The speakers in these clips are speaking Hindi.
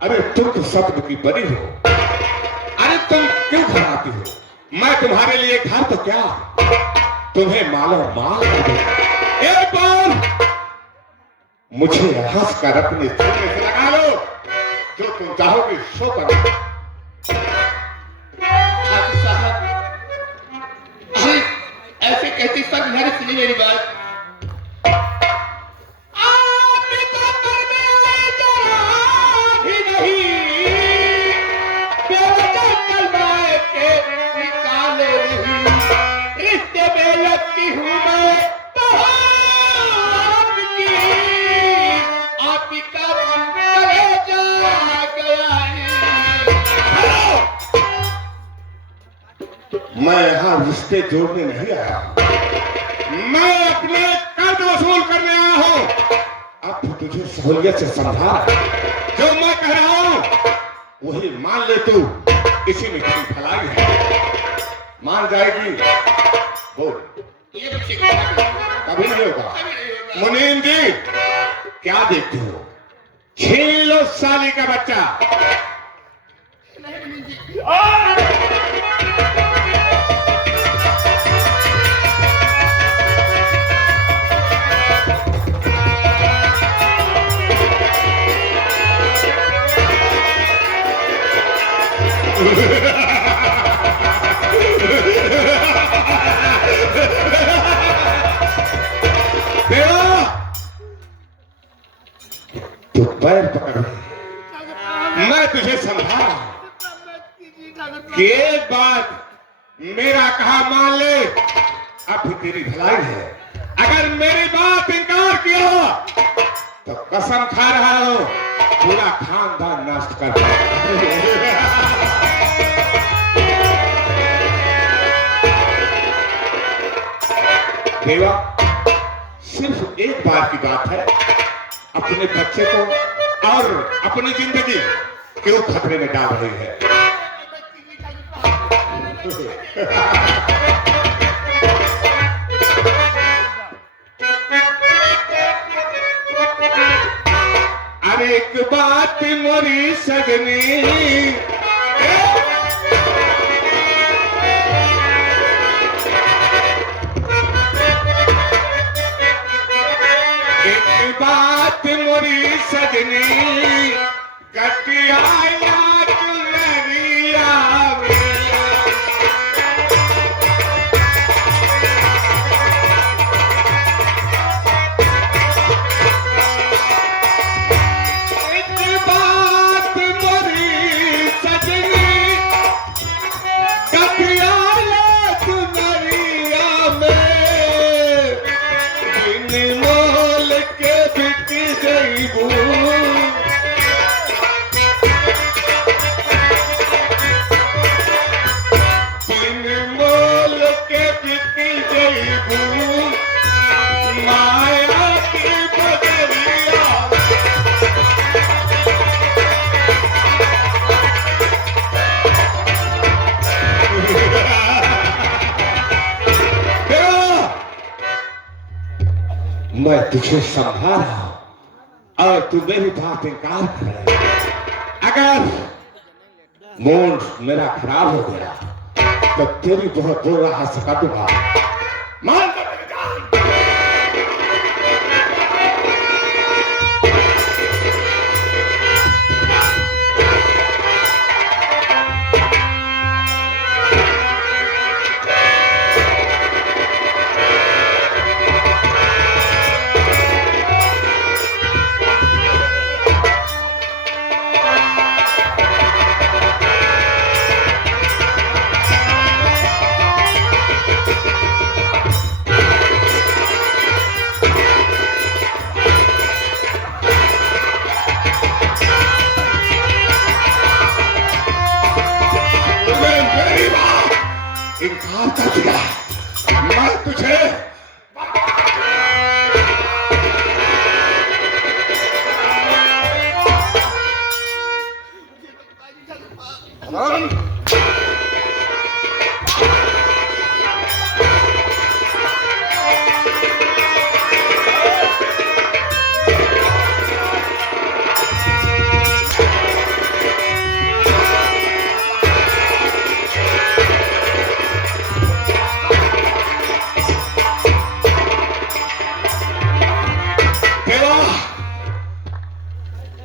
अरे तुम तो सत्य की बनी हो। अरे तुम क्यों घबराती हो? मैं तुम्हारे लिए घर तो क्या, तुम्हें मालो माल कर दूंगा। एक बार मुझे हंस कर अपने सीने से लगा लो, जो तुम चाहोगे सो करो। ठाकुर साहब, अरे ऐसे कैसे सर मेरे सुनी मेरी बात। मैं यहां रिश्ते जोड़ने नहीं आया, मैं अपने कर्ज वसूल करने आया हूं। अब तुझे सहूलियत से समझा, जो मैं कह रहा हूं वही मान ले तू, इसी में तेरी भलाई है। मान जाएगी? बोल। ये बच्चे कभी कभी नहीं होगा। मुनीम जी, क्या देखते हो? छीन लो साली का बच्चा। नहीं जी। तू पैर पकड़, मैं तुझे समझा कि एक बात मेरा कहा मान ले, अब भी तेरी भलाई है। अगर मेरी बात इनकार किया तो कसम खा रहा हो पूरा खानदान नष्ट कर देवा। सिर्फ एक बार की बात है, अपने बच्चे को और अपनी जिंदगी क्यों खतरे में डाल रही है? अरे एक बात मोरी सजनी, एक बात मोरी सजनी, कटिया चुनरिया में। एक बात मोरी सजनी, कटिया चुनरिया में। बिन मोल के बिक जइबू, बिन मोल के बिक जइबू, माया की बदरिया। मैं तुझे समझा रहा हूं और तू मेरी बात इनकार कर रहा है। अगर मूड मेरा खराब हो गया तो तेरी बहुत बुरा हाथ सका दूंगा। मान जा मेरी जान।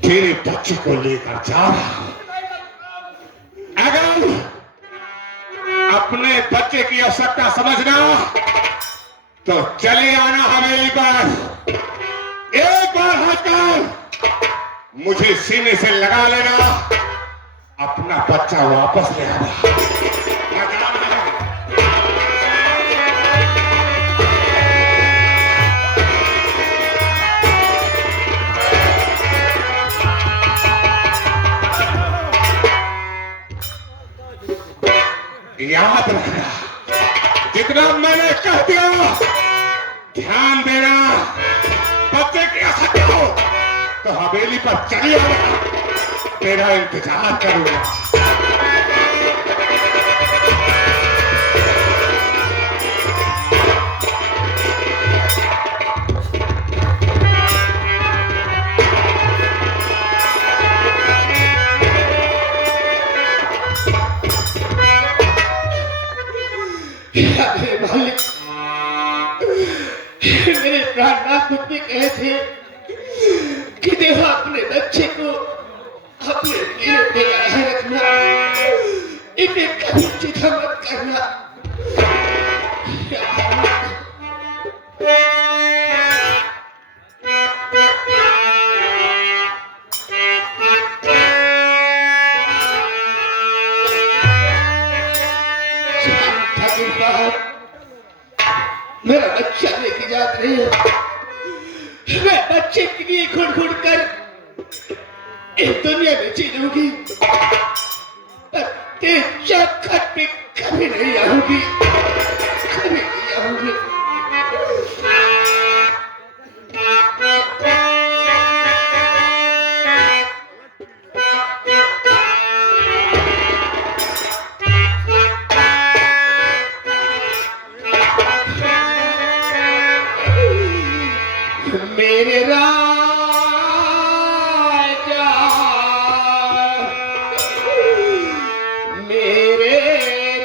तेरे बच्चे को लेकर जा रहा हूं। अगर अपने बच्चे की आवश्यकता समझना तो चले आना हवेली पर। एक बार हाथ मुझे सीने से लगा लेना, अपना बच्चा वापस ले आना। याद रखना, जितना मैंने कह दिया ध्यान देना। बच्चे की आवश्यकता हो तो हवेली पर चली आना, तेरा इंतजार करूंगा। अरे मालिक, मेरे प्राणनाथ खुद भी कहे थे कि देखो अपने बच्चे को अपने दिल पे लगाए रखना, इन्हें कभी चिढ़ा मत करना। मेरा बच्चा लेके जात रही है, मैं बच्चे के लिए घुट घुट कर इस दुनिया में जी लूंगी, पर तेरे चौखट पे कभी नहीं आऊंगी, कभी नहीं आऊंगी। मेरे राजा, मेरे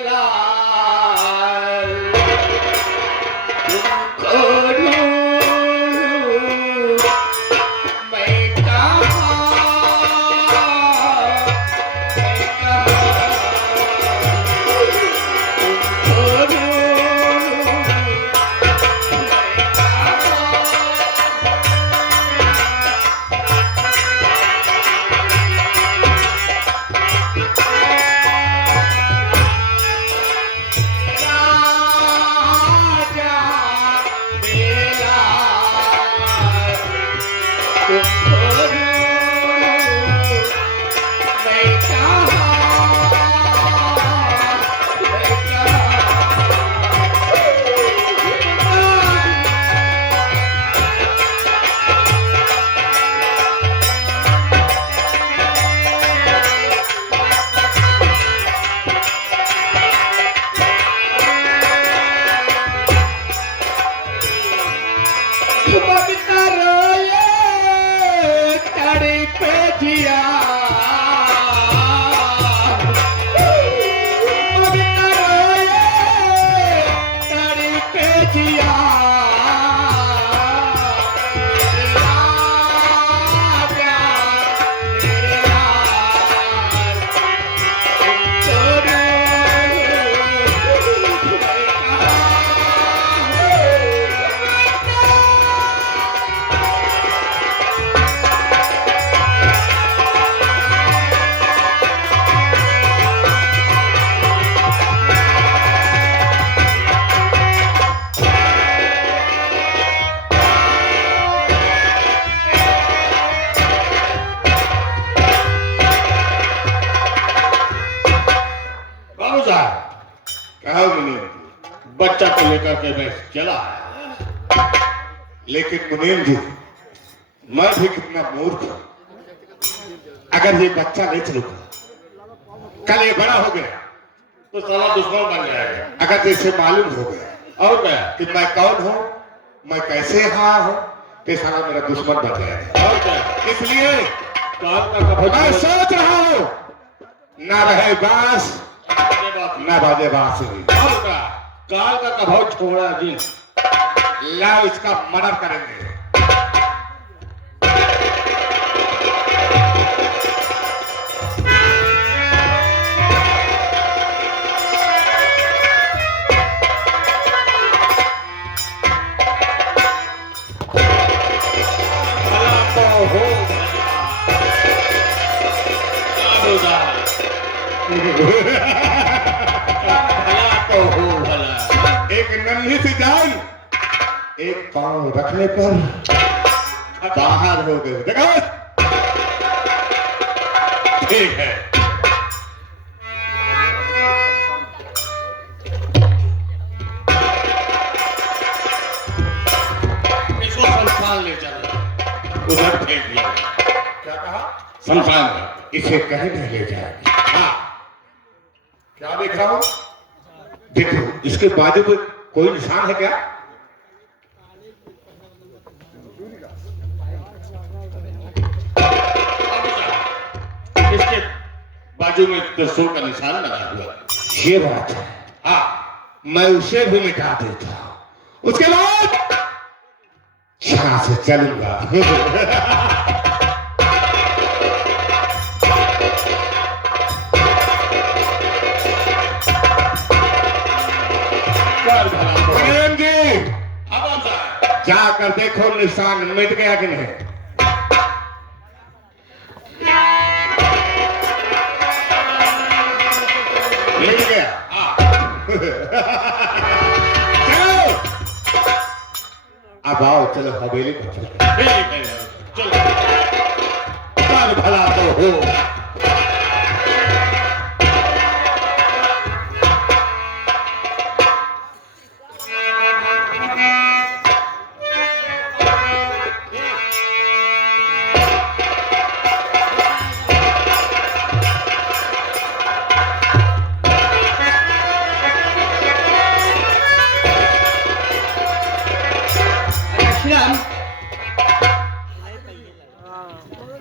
लाल, तुमको ढूंढूं मैं कहाँ, तुमको ढूंढूं बच्चा को लेकर के मैं चला आया। लेकिन मुनीम जी, मैं भी कितना मूर्ख हूं। अगर ये बच्चा नहीं चलूंगा, कल ये बड़ा हो गया तो साला दुश्मन बन जाएगा। अगर जैसे मालूम हो गया और क्या कि मैं कौन हूं, मैं कैसे यहाँ हूं, तो साला मेरा दुश्मन बन जाएगा। और क्या, इसलिए काल का कफन मैं सोच रहा हूं, ना रहे बांस ना बाजे बांसुरी। और क्या, काल का कफन छोड़ा जी, लाओ इसका मर्डर करेंगे। पांव रखने पर बाहर हो गए। देखो ठीक है, इसको शमशान ले चलो। उधर फेंक दिया। क्या कहा? शमशान में। इसे कहीं नहीं ले जाएगी। हाँ, क्या देख रहा हूं? देखो इसके बाजू पे कोई निशान है क्या? इसके बाजू में त्रिशूल का निशान लगा हुआ है। ये बात है। हाँ, मैं उसे भी मिटा देता हूं, उसके बाद यहाँ से चलूंगा। प्रेम जी, जाकर देखो निशान मिट गया कि नहीं। मिट गया। चलो अब आओ, चलो हवेली पर चलते हैं। चलो कर भला तो हो।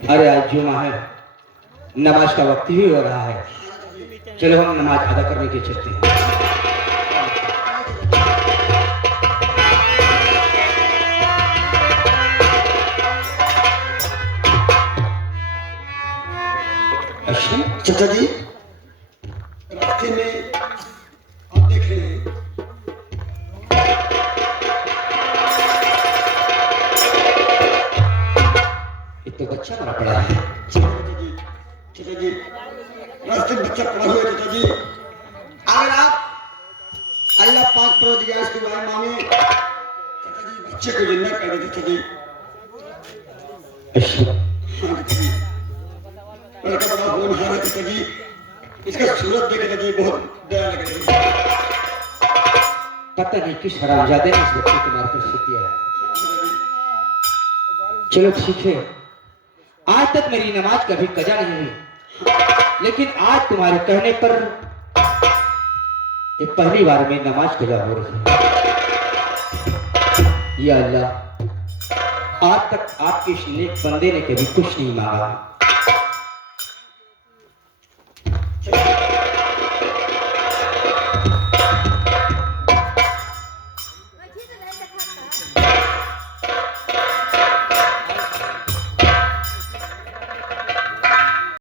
अरे आज जुमा है, नमाज का वक्त भी हो रहा है। चलो हम नमाज अदा करने के चलते हैं। अच्छा चाचा जी, रास्ते में आप देख रहे हैं तो बच्चा मरा पड़ा है। चाचा जी, रास्ते में बच्चा पड़ा हुआ है चाचा जी। अगर आप अल्लाह पाक परवरदिगार से दुआ मांगे चाचा जी, बच्चे को जिंदा कर दे चाचा जी। अच्छा हाँ चाचा जी, लड़का बड़ा होनहार है चाचा जी। इसका सूरत देख चाचा जी बहुत दया लग रही है। पता नहीं किस हरामजादे ने इस बच्चे को मारकर सीख दिया है। चलो ठीक है, आज तक मेरी नमाज कभी कजा नहीं हुई, लेकिन आज तुम्हारे कहने पर ये पहली बार में नमाज कजा हो रही है। या अल्लाह, आज तक आपके इस नेक बंदे ने कभी कुछ नहीं मांगा,